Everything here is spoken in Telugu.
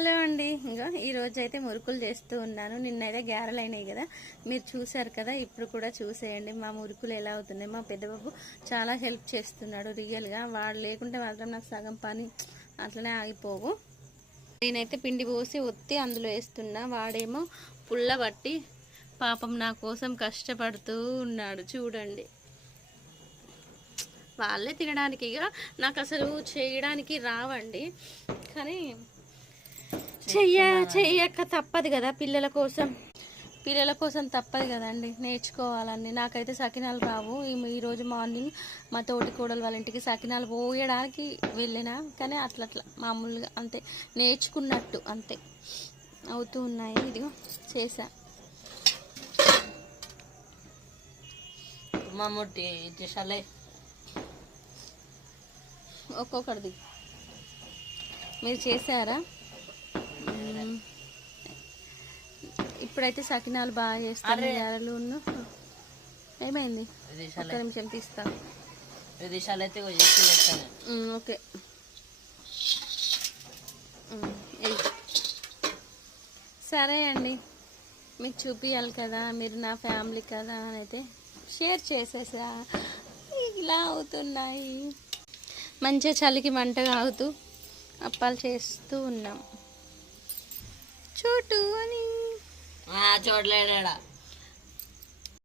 హలో అండి, ఇంకా ఈరోజు అయితే మురుకులు చేస్తూ ఉన్నాను. నిన్నైతే గ్యారెలు అయినాయి కదా, మీరు చూసారు కదా. ఇప్పుడు కూడా చూసేయండి మా మురుకులు ఎలా అవుతున్నాయి. మా పెద్దబాబు చాలా హెల్ప్ చేస్తున్నాడు రియల్గా. వాడు లేకుంటే మాత్రం నాకు సగం పని అట్లనే ఆగిపోవు. నేనైతే పిండి పోసి ఒత్తి అందులో వేస్తున్నా, వాడేమో పుల్ల పట్టి పాపం నా కోసం కష్టపడుతూ ఉన్నాడు. చూడండి, వాళ్ళే తినడానికి ఇక నాకు అసలు చేయడానికి రావండి, కానీ చెయ్యక తప్పదు కదా, పిల్లల కోసం తప్పదు కదండి, నేర్చుకోవాలండి. నాకైతే సకినాలు రావు. ఈరోజు మార్నింగ్ మా తోటి కోడలు వాళ్ళ ఇంటికి సకినాలు పోయడానికి వెళ్ళిన, కానీ అట్లా మామూలుగా అంతే, నేర్చుకున్నట్టు అంతే అవుతూ ఉన్నాయి. ఇదిగో చేసా. ఒక్కొక్కటిది మీరు చేశారా? ఇప్పుడైతే సకినాలు బాగా చేస్తాను. గారెలు ఏమైంది, ఒక్క నిమిషం తీస్తాను. ఓకే, సరే అండి, మీకు చూపించాలి కదా, మీరు నా ఫ్యామిలీ కదా అని అయితే షేర్ చేసేసా. ఇలా అవుతున్నాయి, మంచిగా చలికి మంటగా అవుతూ అప్పాలు చేస్తూ ఉన్నాం. చూడు అని చూడలేడా